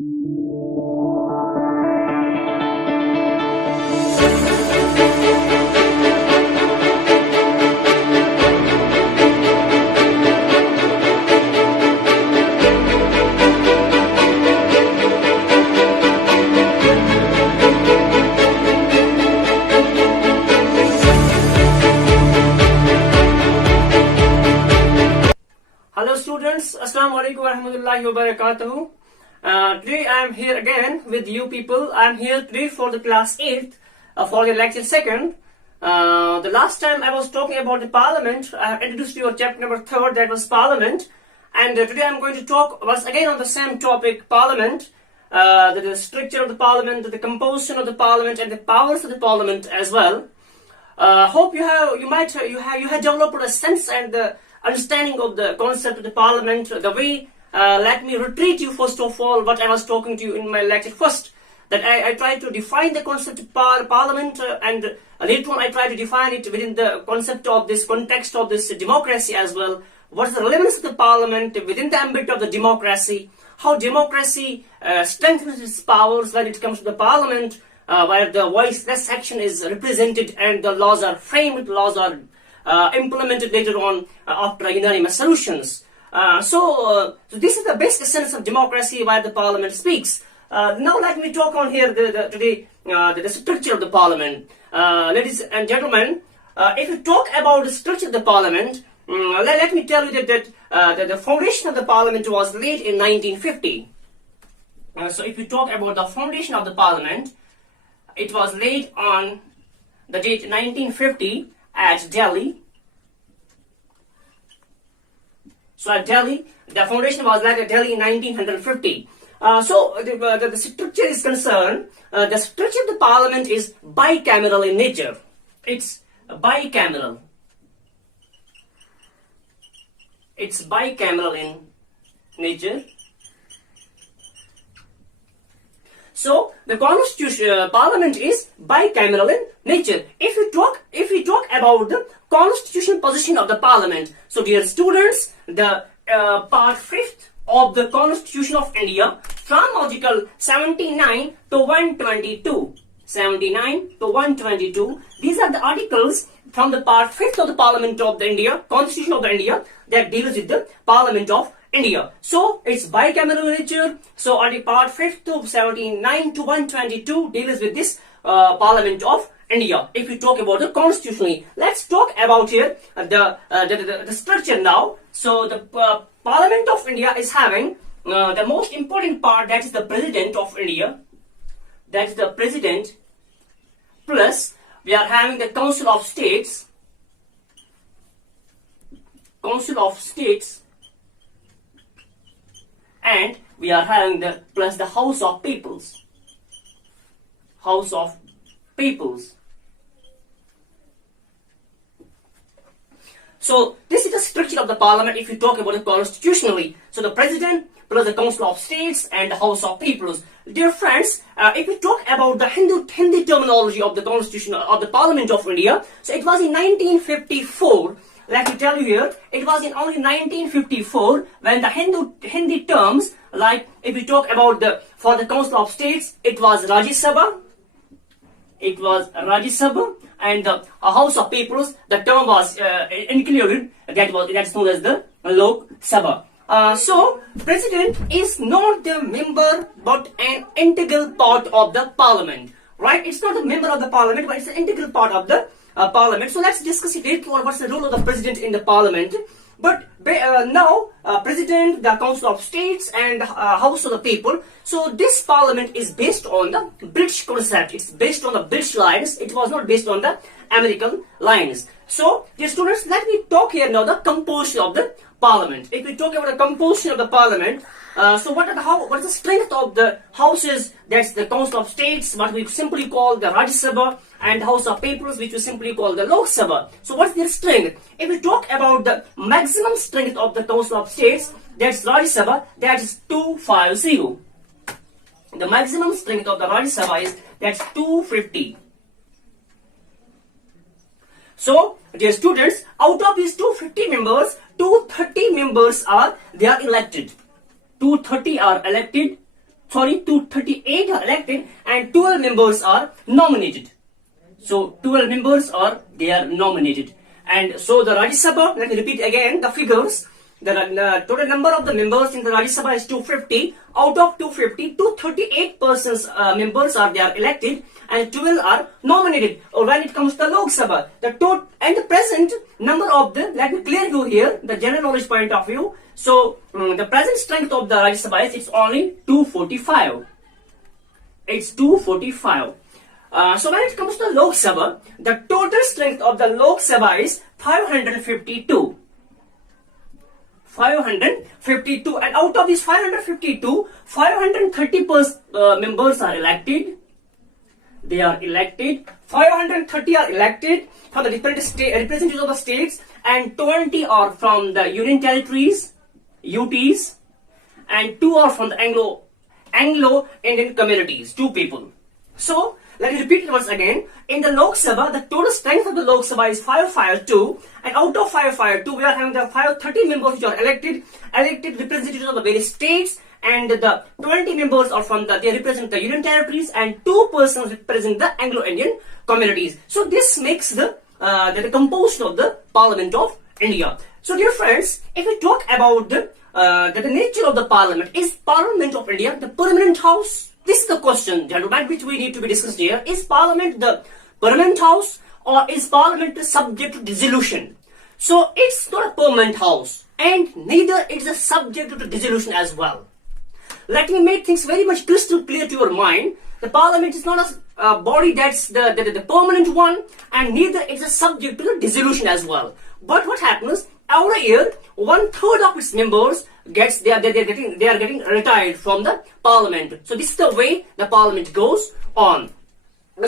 Hello students, Assalamu alaikum warahmatullahi wabarakatuh. Today I am here again with you people. I am here today for the class 8th for the lecture 2nd. The last time I was talking about the parliament. I have introduced you chapter number 3rd, that was parliament. And today I am going to talk once again on the same topic, parliament. The structure of the parliament, the composition of the parliament, and the powers of the parliament as well. Hope you have developed a sense and the understanding of the concept of the parliament, the way, let me retreat you first of all what I was talking to you in my lecture first, that I try to define the concept of parliament and later on I try to define it within the concept of this context of this democracy as well. What is the relevance of the parliament within the ambit of the democracy, how democracy strengthens its powers when it comes to the parliament, where the voiceless section is represented and the laws are framed, laws are implemented later on after unanimous solutions. So this is the basic essence of democracy where the parliament speaks. Now let me talk on here the structure of the parliament. Ladies and gentlemen, if you talk about the structure of the parliament, let me tell you that the foundation of the parliament was laid in 1950. So if you talk about the foundation of the parliament, it was laid on the date 1950 at Delhi. So at Delhi, the foundation was laid at Delhi in 1950. So the structure is concerned, the structure of the parliament is bicameral in nature. It's bicameral. It's bicameral in nature. So the constitution parliament is bicameral in nature. If we talk about the constitutional position of the parliament, so dear students, the part 5th of the Constitution of India, from Article 79 to 122. 79 to 122. These are the articles from the part 5th of the Parliament of the India, Constitution of the India, that deals with the Parliament of India. So it's bicameral in nature. So part 5th to 79 to 122 deals with this Parliament of India. If we talk about the constitutionally, let's talk about here the structure now. So the Parliament of India is having the most important part, that is the President of India. That is the President, plus we are having the Council of States. Council of States. And we are having the plus the House of Peoples. House of Peoples. So this is the structure of the parliament if you talk about it constitutionally. So the president plus the Council of States and the House of Peoples. Dear friends, if we talk about the Hindi terminology of the constitution of the Parliament of India, so it was in 1954. Let me tell you here, it was in only 1954 when the Hindi terms, like if we talk about for the Council of States, it was Rajya Sabha. It was Rajya Sabha, and the House of Peoples, the term was included, that's known as the Lok Sabha. So President is not the member but an integral part of the Parliament, right? It's not a member of the Parliament, but it's an integral part of the Parliament. So let's discuss it later on, what's the role of the President in the Parliament. But now, President, the Council of States and House of the People. So this Parliament is based on the British concept. It's based on the British lines. It was not based on the American lines. So, dear students, let me talk here now the composition of the Parliament. If we talk about the composition of the Parliament, so what is the strength of the houses? That's the Council of States, what we simply call the Rajya Sabha, and the House of Peoples, which we simply call the Lok Sabha. So what's their strength? If we talk about the maximum strength of the Council of States, that's Rajya Sabha, that is 250. The maximum strength of the Rajya Sabha is that's 250. So, dear students, out of these 250 members, 230 members are elected. 230 are elected, 238 are elected and 12 members are nominated. So 12 members they are nominated. And so the Rajya Sabha, let me repeat again the figures. The total number of the members in the Rajya Sabha is 250. Out of 250, 238 members they are elected and 12 are nominated. Or when it comes to the Lok Sabha, the present number of let me clear you here, the general knowledge point of view. So the present strength of the Rajya Sabha is only 245. It's 245. So when it comes to the Lok Sabha, the total strength of the Lok Sabha is 552. 552, and out of these 552, 530 members are elected. They are elected. 530 are elected from the different representatives of the states, and 20 are from the Union Territories, UTs, and 2 are from the Anglo-Indian communities, 2 people. So let me repeat it once again. In the Lok Sabha, the total strength of the Lok Sabha is 552, and out of 552, we are having the 530 members which are elected representatives of the various states, and the 20 members are from they represent the Union Territories, and 2 persons represent the Anglo-Indian communities. So this makes the composition of the Parliament of India. So dear friends, if we talk about the nature of the Parliament, is Parliament of India the permanent house? This is the question, gentlemen, which we need to be discussed here. Is Parliament the permanent house, or is Parliament subject to dissolution? So it's not a permanent house, and neither is it subject to dissolution as well. Let me make things very much crystal clear to your mind. The Parliament is not a body that's the permanent one, and neither is it subject to the dissolution as well. But what happens? Every year, 1/3 of its members they are getting retired from the Parliament. So this is the way the Parliament goes on.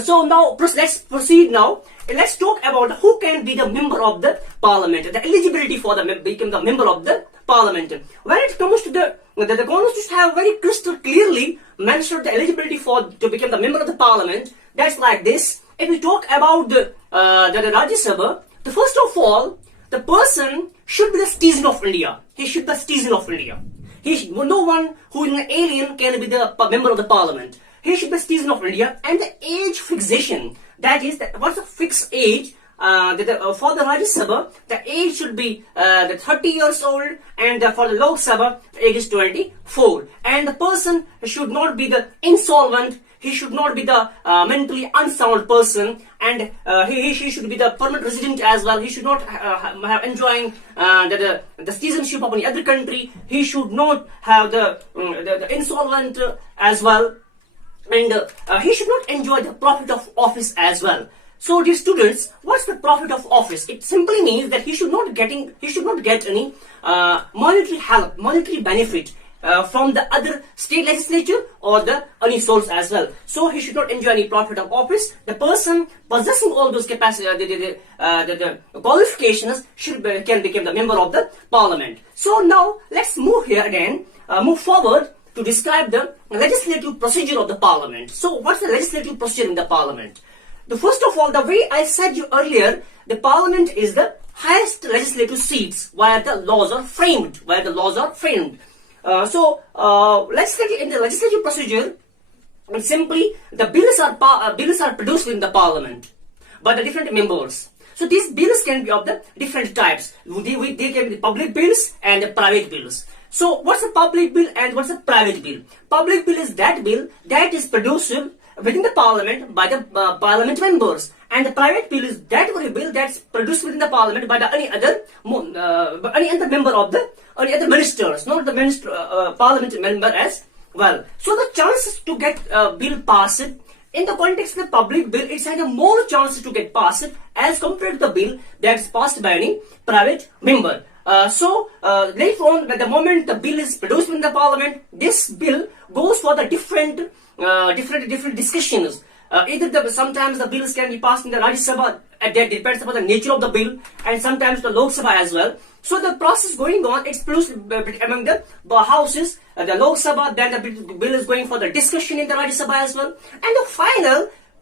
So now let's proceed now. Let's talk about who can be the member of the Parliament, the eligibility for become the member of the Parliament. When it comes to the Constitution have very crystal clearly mentioned the eligibility to become the member of the Parliament. That's like this. If we talk about the Rajya Sabha, first of all, the person should be the citizen of India. He should be the citizen of India. No one who is an alien can be the member of the Parliament. He should be a citizen of India, and the age fixation, that is, what's the fixed age for the Rajya Sabha, the age should be 30 years old, and for the Lok Sabha, the age is 24. And the person should not be the insolvent, he should not be the mentally unsound person, and he should be the permanent resident as well. He should not have enjoying the citizenship of any other country. He should not have the insolvent as well, and he should not enjoy the profit of office as well. So, dear students, what's the profit of office? It simply means that he should not get any monetary help, monetary benefit from the other state legislature or any source as well. So he should not enjoy any profit of office. The person possessing all those capacity, the qualifications can become the member of the Parliament. So now let's move here again, move forward to describe the legislative procedure of the Parliament. So what's the legislative procedure in the Parliament? First of all, the way I said you earlier, the Parliament is the highest legislative seats where the laws are framed. Let's take it in the legislative procedure. Simply, the bills are produced in the Parliament by the different members. So these bills can be of the different types. They can be the public bills and the private bills. So what's a public bill and what's a private bill? Public bill is that bill that is produced within the Parliament by the Parliament members, and the private bill is that very bill that's produced within the Parliament by any other member of any other ministers, not the Parliament member as well. So the chances to get a bill passed in the context of the public bill, it's had a more chances to get passed as compared to the bill that's passed by any private member. Later on, at the moment the bill is produced in the Parliament, this bill goes for the different discussions. Sometimes the bills can be passed in the Rajya Sabha, that depends upon the nature of the bill, and sometimes the Lok Sabha as well. So the process going on, it's produced among the houses, the Lok Sabha, then the bill is going for the discussion in the Rajya Sabha as well, and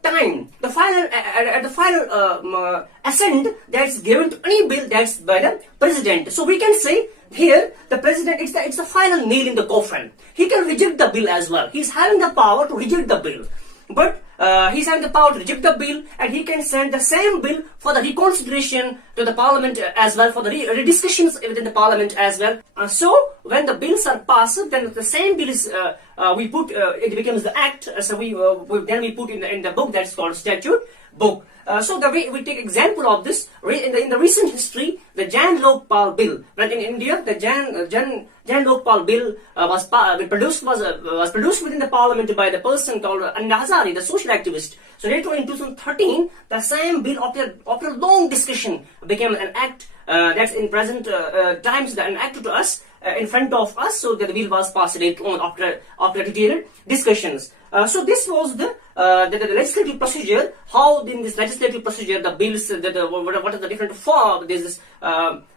the time, the final at the final assent that's given to any bill that's by the president. So we can say here the president, it's the final nail in the coffin. He can reject the bill as well. He's having the power to reject the bill, but he's having the power to reject the bill, and he can send the same bill for the reconsideration to the parliament as well, for the rediscussions within the parliament as well. So when the bills are passed, then the same bill is we put it becomes the act. So then we put in the book that's called statute book. So the way we take example of this in the recent history, the Jan Lokpal bill, when in India the Jan Lokpal bill was produced within the parliament by the person called Anna Hazare, the social activist. So later in 2013, the same bill after long discussion became an act that's in present times an act to us in front of us. So the bill was passed later on after detailed discussions. So this was the legislative procedure. How in this legislative procedure the bills, what are the different form,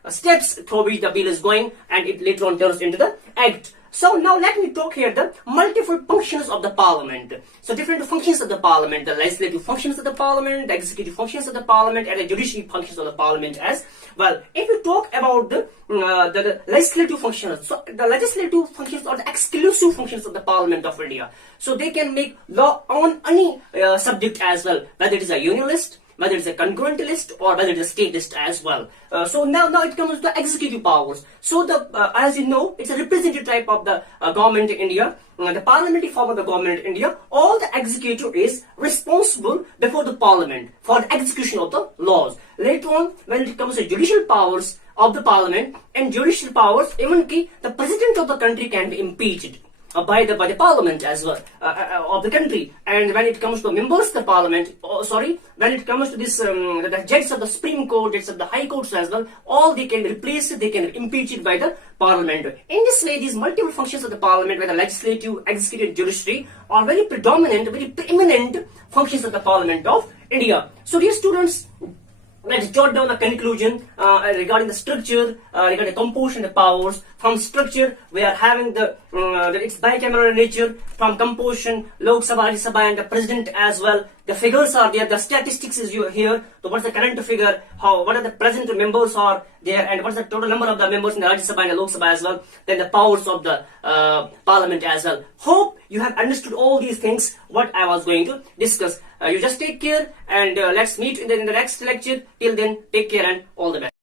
steps through which the bill is going, and it later on turns into the act. So now let me talk here the multiple functions of the parliament. So different functions of the parliament, the legislative functions of the parliament, the executive functions of the parliament, and the judiciary functions of the parliament as well. If we talk about the legislative functions, so the legislative functions are the exclusive functions of the Parliament of India. So they can make law on any subject as well, whether it is a union list, whether it's a concurrent list, or whether it's a state list as well. So now it comes to the executive powers. So as you know, it's a representative type of the government in India. The parliamentary form of the government in India, all the executive is responsible before the parliament for the execution of the laws. Later on, when it comes to judicial powers of the parliament and judicial powers, even the president of the country can be impeached by the parliament as well of the country. And when it comes to members of the parliament, when it comes to this the judges of the Supreme Court, judges of the High Courts as well, all they can be replaced, they can be impeached by the parliament. In this way, these multiple functions of the parliament, whether legislative, executive, judiciary, are very predominant, very preeminent functions of the Parliament of India. So dear students, let's jot down a conclusion regarding the structure, regarding the composition of the powers. From structure, we are having its bicameral nature. From composition, Lok Sabha, Rajya Sabha, and the president as well. The figures are there. The statistics is here. So what's the current figure? What are the present members are there, and what's the total number of the members in the Rajya Sabha and the Lok Sabha as well? Then the powers of the parliament as well. Hope you have understood all these things what I was going to discuss. You just take care, and let's meet in the next lecture. Till then, take care and all the best.